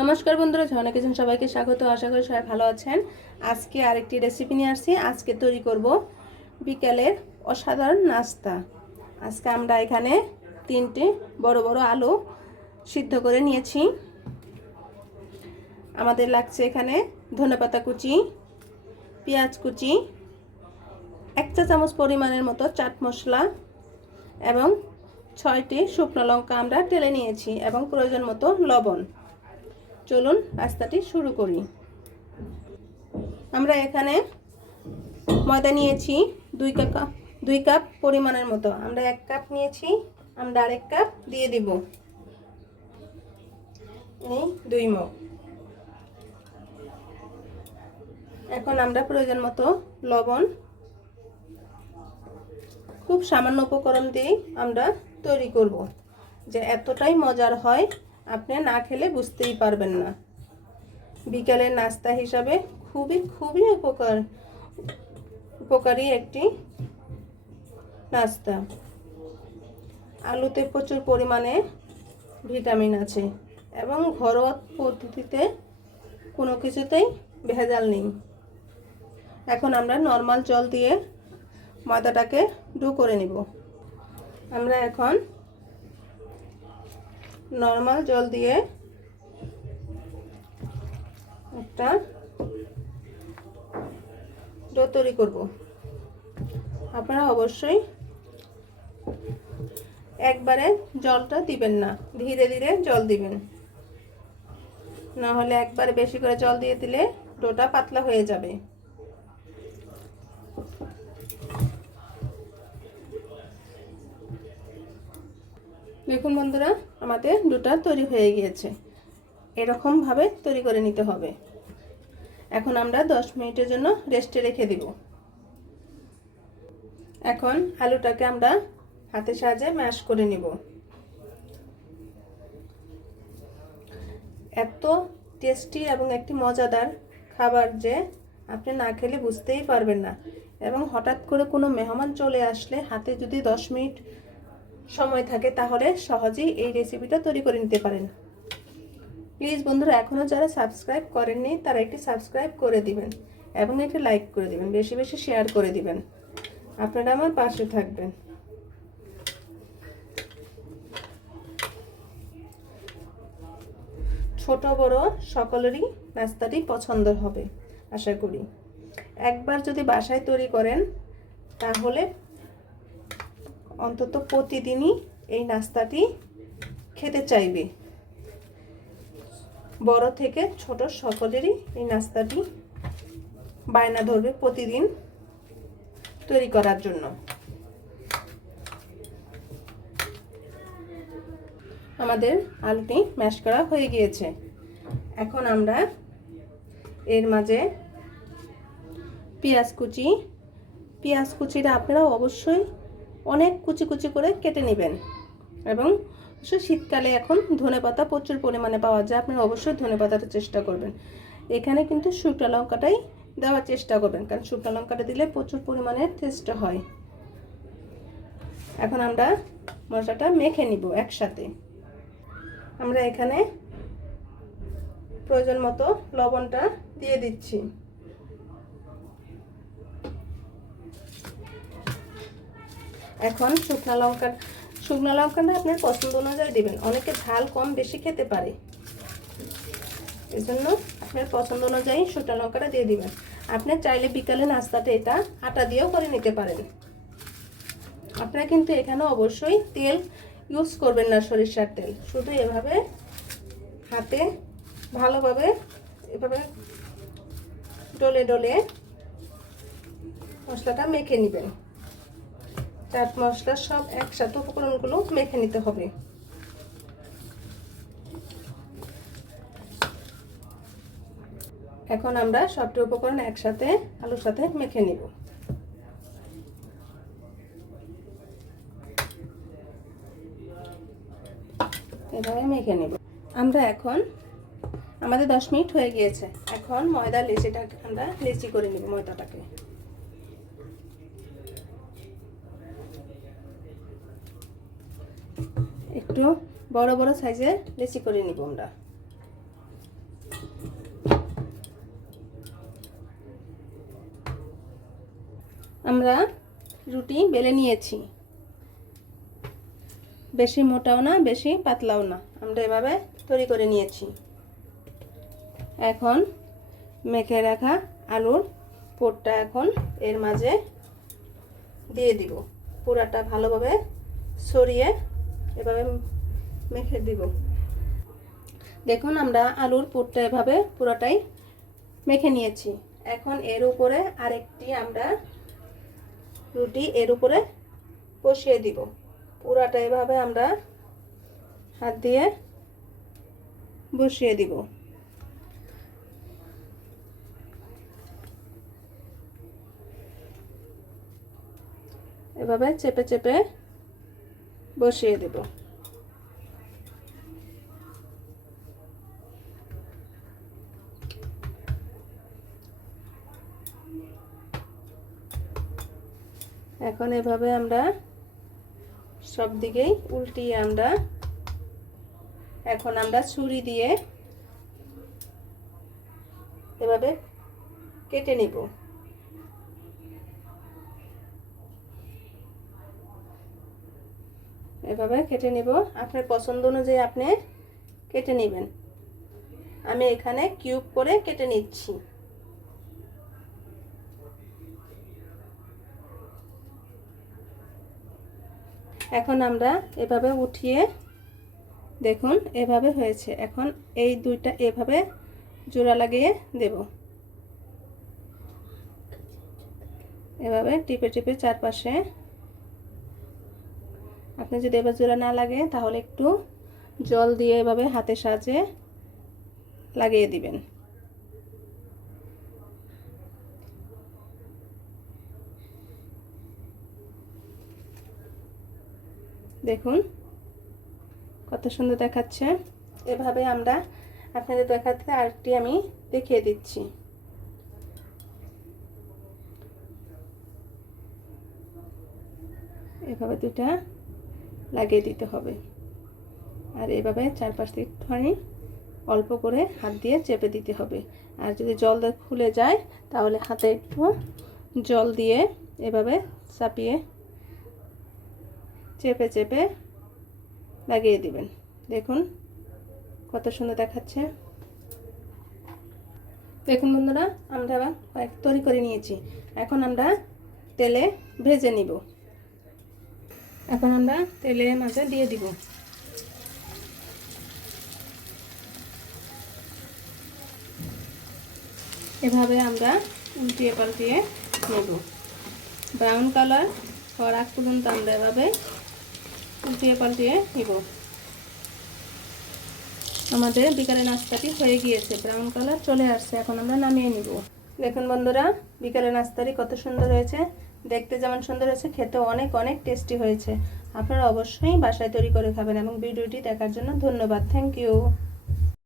নমস্কার বন্ধুরা, ঝর্ণা কিচেন সবাইকে স্বাগত। আশা করি সবাই ভালো আছেন। আজকে আরেকটি রেসিপি নিয়ে আসছি। আজকে তৈরি করব বিকেলের অসাধারণ নাস্তা। আজকে আমরা এখানে তিনটে বড় বড় আলু সিদ্ধ করে নিয়েছি। আমাদের লাগছে এখানে ধনেপাতা কুচি, পেঁয়াজ কুচি, এক চা চামচ পরিমাণের মতো চাট মশলা এবং ছয়টি শুকনো লঙ্কা আমরা টেলে নিয়েছি এবং প্রয়োজন মতো লবণ। চলুন নাস্তাটি শুরু করি। আমরা এখানে ময়দা নিয়েছি দুই কাপ দুই কাপ পরিমাণের মতো। আমরা এক কাপ নিয়েছি, আমরা আরেক কাপ দিয়ে দিব। এই দুই মগ এখন আমরা প্রয়োজন মতো লবণ, খুব সামান্য উপকরণ দিয়েই আমরা তৈরি করব, যে এতটাই মজার হয় আপনি না খেলে বুঝতেই পারবেন না। বিকালের নাস্তা হিসাবে খুবই খুবই উপকার, উপকারী একটি নাস্তা। আলুতে প্রচুর পরিমাণে ভিটামিন আছে এবং ঘরোয়া পদ্ধতিতে কোনো কিছুতেই ভেজাল নেই। এখন আমরা নর্মাল জল দিয়ে মাথাটাকে ডু করে নিব। আমরা এখন নর্মাল জল দিয়ে একটা ডো তৈরি করব। আপনারা অবশ্যই একবারে জলটা দিবেন না, ধীরে ধীরে জল দিবেন। না হলে একবারে বেশি করে জল দিয়ে দিলে ডোটা পাতলা হয়ে যাবে। দেখুন বন্ধুরা, আমাদের দুটা তৈরি হয়ে গিয়েছে। এরকমভাবে তৈরি করে নিতে হবে। এখন আমরা দশ মিনিটের জন্য রেস্টে রেখে দিব। এখন আলুটাকে আমরা হাতের সাহায্যে ম্যাশ করে নিব। এত টেস্টি এবং একটি মজাদার খাবার যে আপনি না খেলে বুঝতেই পারবেন না। এবং হঠাৎ করে কোনো মেহমান চলে আসলে হাতে যদি দশ মিনিট সময় থাকে, তাহলে সহজেই এই রেসিপিটা তৈরি করে নিতে পারেন। প্লিজ বন্ধুরা এখনও যারা সাবস্ক্রাইব করেননি, তারা একটি সাবস্ক্রাইব করে দিবেন এবং একটি লাইক করে দিবেন, বেশি বেশি শেয়ার করে দিবেন। আপনারা আমার পাশে থাকবেন। ছোট বড় সকলেরই নাস্তাটি পছন্দ হবে, আশা করি। একবার যদি বাসায় তৈরি করেন, তাহলে অন্তত প্রতিদিনই এই নাস্তাটি খেতে চাইবে। বড় থেকে ছোট সকলেরই এই নাস্তাটি বায়না ধরবে প্রতিদিন তৈরি করার জন্য। আমাদের আলুটি ম্যাশ করা হয়ে গিয়েছে। এখন আমরা এর মাঝে পেঁয়াজ কুচি। পেঁয়াজ কুচিটা আপনারা অবশ্যই অনেক কুচি কুচি করে কেটে নেবেন। এবং শীতকালে এখন ধনে পাতা প্রচুর পরিমাণে পাওয়া যায়। আপনি অবশ্যই ধনে পাতাটা চেষ্টা করবেন। এখানে কিন্তু শুকনো লঙ্কাটাই দেওয়ার চেষ্টা করবেন। কারণ শুকনো লঙ্কাটা দিলে প্রচুর পরিমাণে টেস্ট হয়। এখন আমরা মশলাটা মেখে নিব একসাথে। আমরা এখানে প্রয়োজন মতো লবণটা দিয়ে দিচ্ছি। এখন শুকনো লঙ্কা শুকনো লঙ্কাটা আপনার পছন্দ অনুযায়ী দেবেন। অনেকে ঝাল কম বেশি খেতে পারে। এই জন্য আপনার পছন্দ অনুযায়ী শুকনো লঙ্কাটা দিয়ে দিবেন। আপনি চাইলে বিকালে নাস্তাটা এটা আটা দিয়েও করে নিতে পারেন। আপনারা কিন্তু এখানে অবশ্যই তেল ইউজ করবেন না সরিষার তেল। শুধু এভাবে হাতে ভালোভাবে, এভাবে ডলে ডলে মশলাটা মেখে নেবেন। চাট মশলা সব একসাথে উপকরণগুলো মেখে নিতে হবে। এখন আমরা সবটি উপকরণ একসাথে আলুর সাথে মেখে নিব। এভাবে মেখে নেব। আমরা এখন আমাদের দশ মিনিট হয়ে গিয়েছে। এখন ময়দা লেচিটাকে আমরা লেচি করে নিব ময়দাটাকে। একটু বড় বড় সাইজের লেচি করে নিব আমরা। আমরা রুটি বেলে নিয়েছি। বেশি মোটাও না, বেশি পাতলাও না। আমরা এভাবে তৈরি করে নিয়েছি। এখন মেখে রাখা আলুর পোরটা এখন এর মাঝে দিয়ে দিব। পোড়াটা ভালোভাবে সরিয়ে এভাবে মেখে দিব। দেখুন, আমরা আলুর পুরটা এভাবে পুরোটাই মেখে নিয়েছি। এখন এর উপরে আরেকটি আমরা রুটি এর উপরে বসিয়ে দিব। পুরাটা এভাবে আমরা হাত দিয়ে বসিয়ে দিব। এভাবে চেপে চেপে বসিয়ে দেব। এখন এভাবে আমরা সব দিকেই উল্টিয়ে আমরা এখন আমরা ছুরি দিয়ে এভাবে কেটে নিব। এভাবে কেটে নিব। আপনার পছন্দ অনুযায়ী আপনি কেটে নেবেন। আমি এখানে কিউব করে কেটে নিচ্ছি। এখন আমরা এভাবে উঠিয়ে, দেখুন এভাবে হয়েছে। এখন এই দুইটা এভাবে জোড়া লাগিয়ে দেব। এভাবে টিপে টিপে চারপাশে আপনি যদি এবার জোড়া না লাগে, তাহলে একটু জল দিয়ে এভাবে হাতের সাহায্যে লাগিয়ে দিবেন। দেখুন, কত সুন্দর দেখাচ্ছে। এভাবে আমরা আপনাদের দেখাতে আরেকটি আমি দেখিয়ে দিচ্ছি। এভাবে দুটা লাগিয়ে দিতে হবে। আর এভাবে চারপাশ থেকে একটুখানি অল্প করে হাত দিয়ে চেপে দিতে হবে। আর যদি জল খুলে যায়, তাহলে হাতে একটু জল দিয়ে এভাবে চাপিয়ে চেপে চেপে লাগিয়ে দিবেন। দেখুন কত সুন্দর দেখাচ্ছে। দেখুন বন্ধুরা, আমরা কয়েক তৈরি করে নিয়েছি। এখন আমরা তেলে ভেজে নিব। এখন আমরা তেলে মাঝে দিয়ে দিব। এভাবে আমরা উল্টিয়ে পাল্টিয়ে নেব। ব্রাউন কালার হওয়ার আগ পর্যন্ত আমরা এভাবে উল্টিয়ে পাল্টিয়ে নিব। আমাদের বিকালে নাস্তাটি হয়ে গিয়েছে। ব্রাউন কালার চলে আসছে। এখন আমরা নামিয়ে নিব। দেখুন বন্ধুরা, বিকালে নাস্তাটি কত সুন্দর হয়েছে। দেখতে যেমন সুন্দর হয়েছে খেতে অনেক অনেক টেস্টি হয়েছে। আপনারা অবশ্যই বাসায় তৈরি করে খাবেন এবং ভিডিওটি দেখার জন্য ধন্যবাদ। Thank you